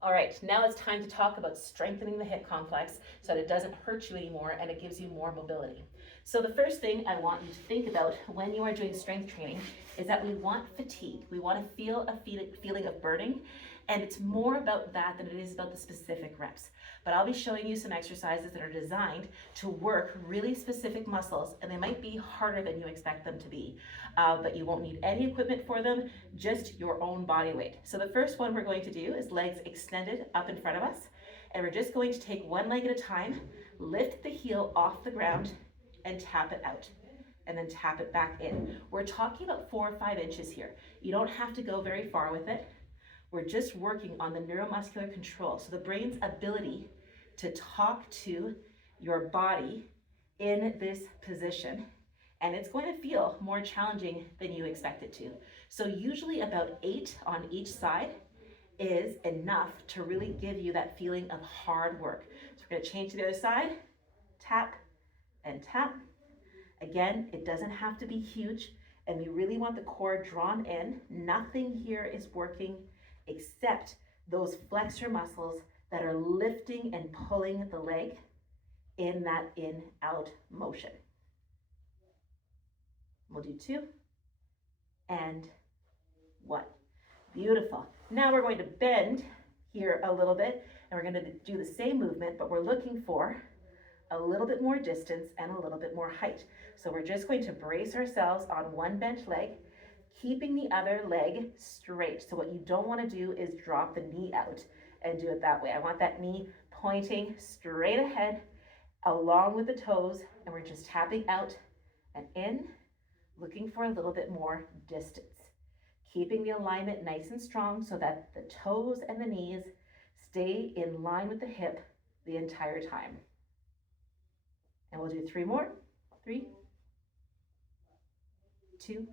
All right, now it's time to talk about strengthening the hip complex so that it doesn't hurt you anymore and it gives you more mobility. So the first thing I want you to think about when you are doing strength training is that we want fatigue. We want to feel a feeling of burning, and it's more about that than it is about the specific reps. But I'll be showing you some exercises that are designed to work really specific muscles, and they might be harder than you expect them to be. But you won't need any equipment for them, just your own body weight. So the first one we're going to do is legs extended up in front of us, and we're just going to take one leg at a time, lift the heel off the ground, and tap it out, and then tap it back in. We're talking about 4 or 5 inches here. You don't have to go very far with it. We're just working on the neuromuscular control, so the brain's ability to talk to your body in this position, and it's going to feel more challenging than you expect it to. So usually about 8 on each side is enough to really give you that feeling of hard work. So we're going to change to the other side, tap and tap. Again, it doesn't have to be huge, and we really want the core drawn in. Nothing here is working except those flexor muscles that are lifting and pulling the leg in that in-out motion. We'll do 2 and 1. Beautiful. Now we're going to bend here a little bit, and we're going to do the same movement, but we're looking for a little bit more distance and a little bit more height. So we're just going to brace ourselves on one bent leg, keeping the other leg straight. So what you don't want to do is drop the knee out and do it that way. I want that knee pointing straight ahead along with the toes, and we're just tapping out and in, looking for a little bit more distance. Keeping the alignment nice and strong so that the toes and the knees stay in line with the hip the entire time. And we'll do 3 more. 3, 2,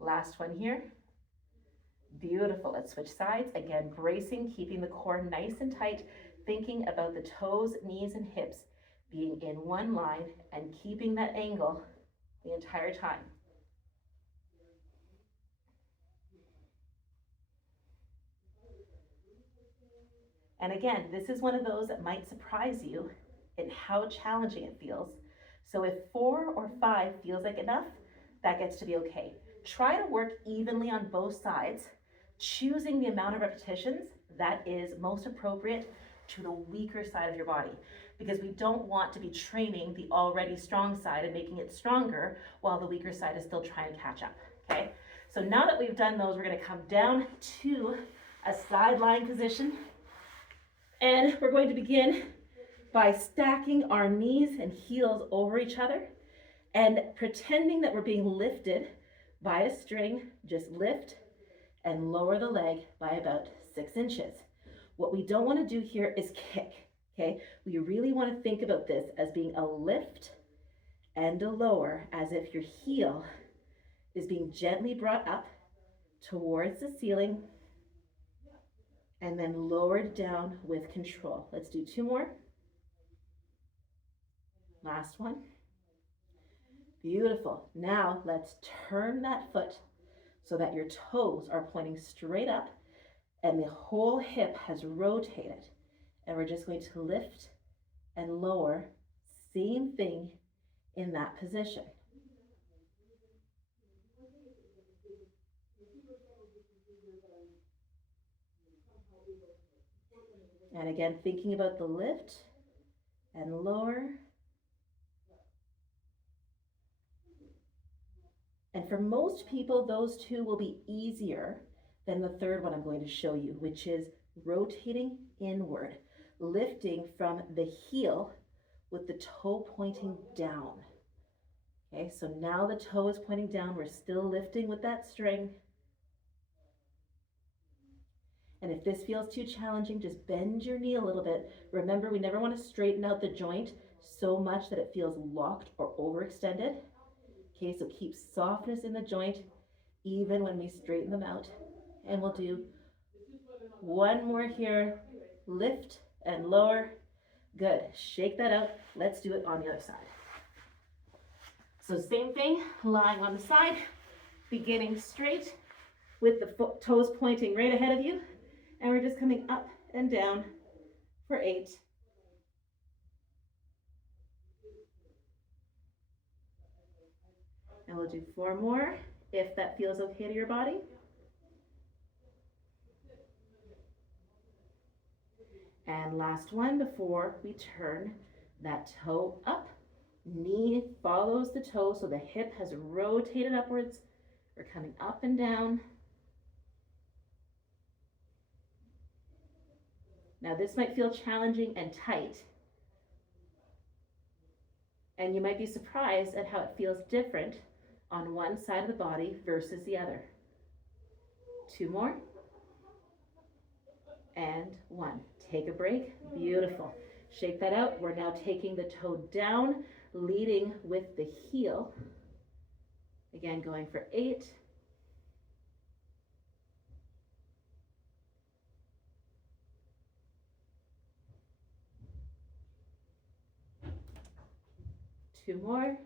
last one here. Beautiful. Let's switch sides. Again, bracing, keeping the core nice and tight, thinking about the toes, knees, and hips being in one line and keeping that angle the entire time. And again, this is one of those that might surprise you in how challenging it feels. So if 4 or 5 feels like enough, that gets to be okay. Try to work evenly on both sides, choosing the amount of repetitions that is most appropriate to the weaker side of your body, because we don't want to be training the already strong side and making it stronger while the weaker side is still trying to catch up, okay? So now that we've done those, we're gonna come down to a side lying position, and we're going to begin by stacking our knees and heels over each other and pretending that we're being lifted by a string. Just lift and lower the leg by about 6 inches. What we don't want to do here is kick, okay? We really want to think about this as being a lift and a lower, as if your heel is being gently brought up towards the ceiling and then lowered down with control. Let's do 2 more. Last one. Beautiful. Now let's turn that foot so that your toes are pointing straight up and the whole hip has rotated. And we're just going to lift and lower, same thing in that position. And again, thinking about the lift and lower. And for most people, those 2 will be easier than the third one I'm going to show you, which is rotating inward, lifting from the heel with the toe pointing down. Okay, so now the toe is pointing down. We're still lifting with that string. And if this feels too challenging, just bend your knee a little bit. Remember, we never want to straighten out the joint so much that it feels locked or overextended. Okay, so keep softness in the joint even when we straighten them out. And we'll do 1 more here. Lift and lower. Good. Shake that out. Let's do it on the other side. So same thing, lying on the side, beginning straight with the toes pointing right ahead of you, And we're just coming up and down for 8. And we'll do 4 more if that feels okay to your body. And last one before we turn that toe up. Knee follows the toe, so the hip has rotated upwards. We're coming up and down. Now this might feel challenging and tight, and you might be surprised at how it feels different on one side of the body versus the other. 2 more, and 1. Take a break. Beautiful. Shake that out. We're now taking the toe down, leading with the heel. Again, going for 8. Two more.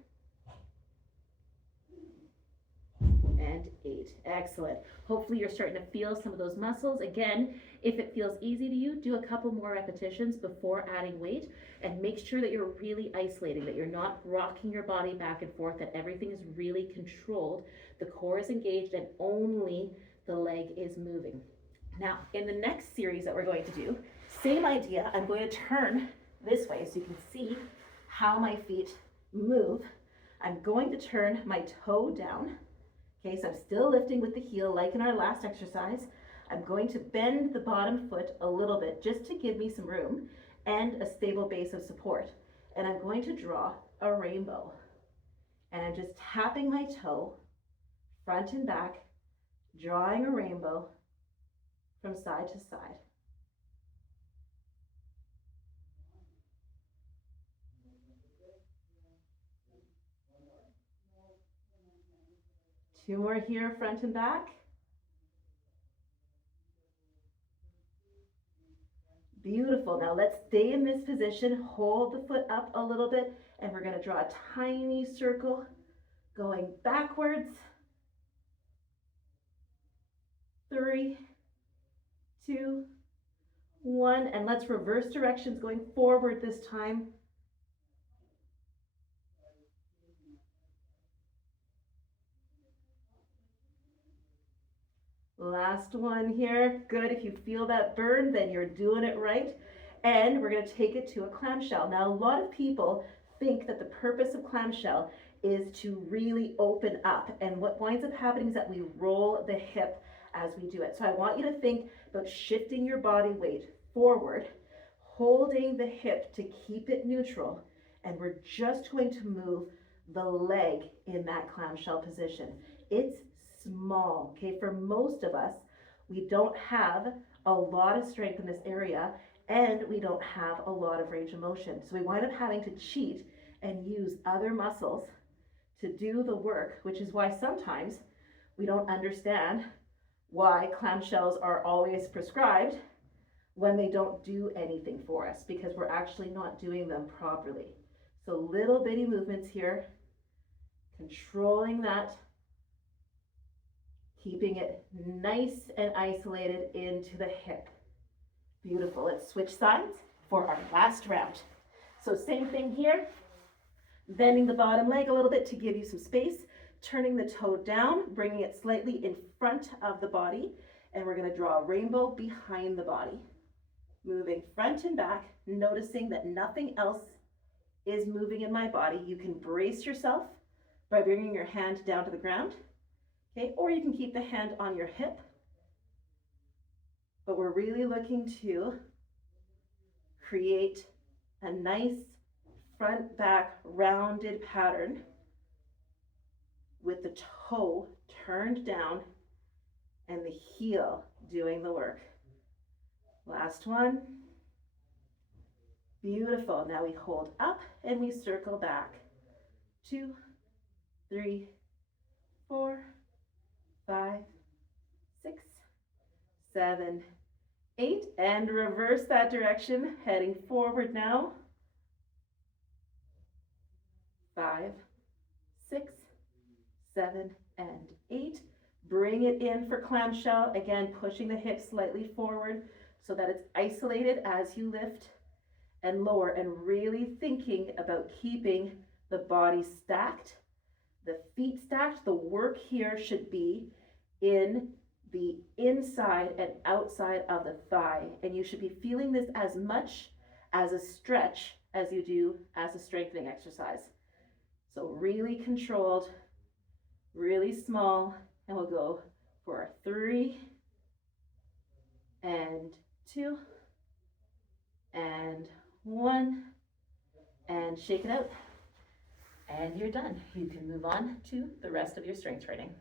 And 8. Excellent. Hopefully you're starting to feel some of those muscles. Again, if it feels easy to you, do a couple more repetitions before adding weight, and make sure that you're really isolating, that you're not rocking your body back and forth, that everything is really controlled. The core is engaged and only the leg is moving. Now, in the next series that we're going to do, same idea. I'm going to turn this way so you can see how my feet move. I'm going to turn my toe down. Okay, so I'm still lifting with the heel like in our last exercise. I'm going to bend the bottom foot a little bit just to give me some room and a stable base of support. And I'm going to draw a rainbow. And I'm just tapping my toe front and back, drawing a rainbow from side to side. Two more here, front and back. Beautiful. Now let's stay in this position. Hold the foot up a little bit, and we're going to draw a tiny circle going backwards. 3, 2, 1, and let's reverse directions going forward this time. Last one here. Good. If you feel that burn, then you're doing it right. And we're going to take it to a clamshell. Now, a lot of people think that the purpose of clamshell is to really open up. And what winds up happening is that we roll the hip as we do it. So I want you to think about shifting your body weight forward, holding the hip to keep it neutral. And we're just going to move the leg in that clamshell position. It's small, okay? For most of us, we don't have a lot of strength in this area, and we don't have a lot of range of motion. So we wind up having to cheat and use other muscles to do the work, which is why sometimes we don't understand why clamshells are always prescribed when they don't do anything for us, because we're actually not doing them properly. So little bitty movements here, controlling that, keeping it nice and isolated into the hip. Beautiful. Let's switch sides for our last round. So same thing here, bending the bottom leg a little bit to give you some space, turning the toe down, bringing it slightly in front of the body, and we're going to draw a rainbow behind the body. Moving front and back, noticing that nothing else is moving in my body. You can brace yourself by bringing your hand down to the ground. Okay, or you can keep the hand on your hip, but we're really looking to create a nice front back rounded pattern with the toe turned down and the heel doing the work. Last one. Beautiful. Now we hold up and we circle back. 2, 3, 4, 5, 6, 7, 8, and reverse that direction, heading forward now. 5, 6, 7, and 8. bring it in for clamshell, again, pushing the hips slightly forward so that it's isolated as you lift and lower, and really thinking about keeping the body stacked, the feet stacked. The work here should be in the inside and outside of the thigh, and you should be feeling this as much as a stretch as you do as a strengthening exercise. So really controlled, really small, and we'll go for 3 and 2 and 1, and shake it out, and you're done. You can move on to the rest of your strength training.